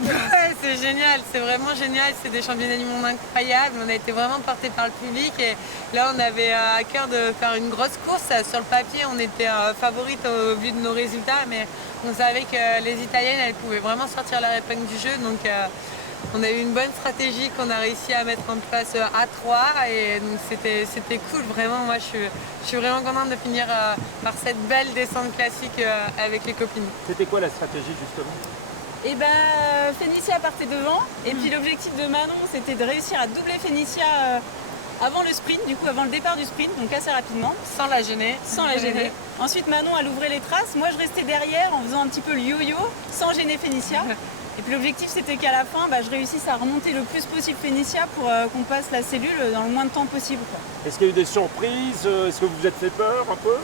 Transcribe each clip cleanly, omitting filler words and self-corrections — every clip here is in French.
Ouais, c'est génial, c'est vraiment génial, c'est des championnats du monde incroyables, on a été vraiment portés par le public et là on avait à cœur de faire une grosse course. Sur le papier on était favorite au vu de nos résultats, mais on savait que les Italiennes elles pouvaient vraiment sortir leur épingle du jeu, donc on a eu une bonne stratégie qu'on a réussi à mettre en place à 3 et donc c'était cool, vraiment moi je suis vraiment contente de finir par cette belle descente classique avec les copines. C'était quoi la stratégie justement? Et ben Fénicia partait devant et puis l'objectif de Manon c'était de réussir à doubler Fénicia avant le sprint, du coup avant le départ du sprint, donc assez rapidement. Sans la gêner. Sans la gêner. Ensuite Manon elle ouvrait les traces, moi je restais derrière en faisant un petit peu le yo-yo sans gêner Fénicia. Et puis l'objectif c'était qu'à la fin je réussisse à remonter le plus possible Fénicia pour qu'on passe la cellule dans le moins de temps possible. Est-ce qu'il y a eu des surprises? Est-ce que vous vous êtes fait peur un peu?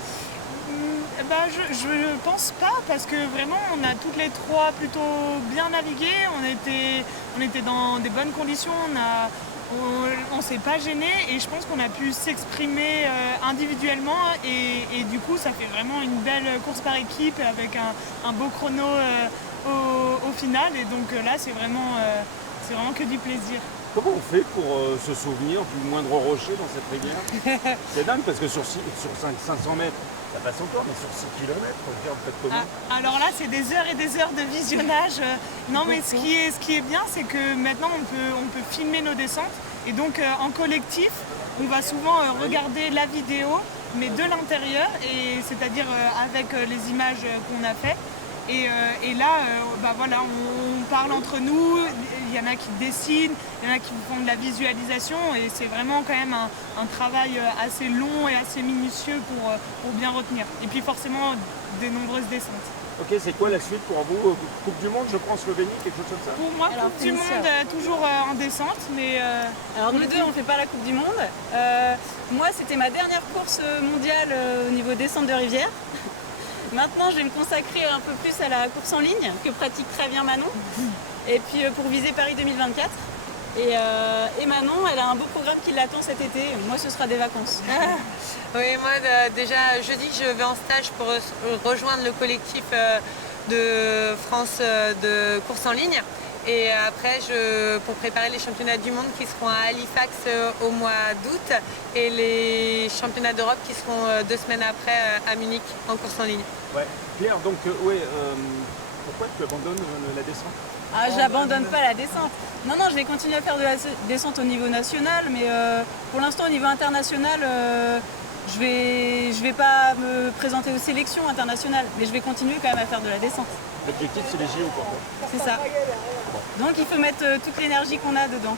Je pense pas parce que vraiment on a toutes les trois plutôt bien navigué, on était dans des bonnes conditions, on s'est pas gêné et je pense qu'on a pu s'exprimer individuellement et du coup ça fait vraiment une belle course par équipe avec un beau chrono au final et donc là c'est vraiment que du plaisir. Comment on fait pour se souvenir du moindre rocher dans cette rivière? C'est dingue parce que sur 500 mètres, ça passe encore, mais sur 6 km, regarde, faites comment? Alors là, c'est des heures et des heures de visionnage. Non, mais ce qui est bien, c'est que maintenant, on peut filmer nos descentes. Et donc, en collectif, on va souvent regarder la vidéo, mais de l'intérieur, et c'est-à-dire avec les images qu'on a faites. Et là, voilà, on parle entre nous, il y en a qui dessinent, il y en a qui font de la visualisation et c'est vraiment quand même un travail assez long et assez minutieux pour bien retenir. Et puis forcément, des nombreuses descentes. Ok, c'est quoi la suite pour vous? Coupe du Monde, je pense, Slovénie, quelque chose comme ça? Pour moi, Alors, Coupe du Monde, toujours en descente, mais... Alors nous deux on fait pas la Coupe du Monde. Moi c'était ma dernière course mondiale au niveau descente de rivière. Maintenant, je vais me consacrer un peu plus à la course en ligne, que pratique très bien Manon. Et puis pour viser Paris 2024. Et Manon, elle a un beau programme qui l'attend cet été. Moi, ce sera des vacances. Oui, moi déjà jeudi je vais en stage pour rejoindre le collectif de France de course en ligne. Et après, pour préparer les championnats du monde qui seront à Halifax au mois d'août et les championnats d'Europe qui seront 2 semaines après à Munich en course en ligne. Ouais. Claire, donc, pourquoi tu abandonnes la descente? Ah, j'abandonne pas la descente. Non, je vais continuer à faire de la descente au niveau national, mais pour l'instant, au niveau international, je vais pas me présenter aux sélections internationales, mais je vais continuer quand même à faire de la descente. L'objectif, c'est les JO, quoi. C'est ça. Donc il faut mettre toute l'énergie qu'on a dedans.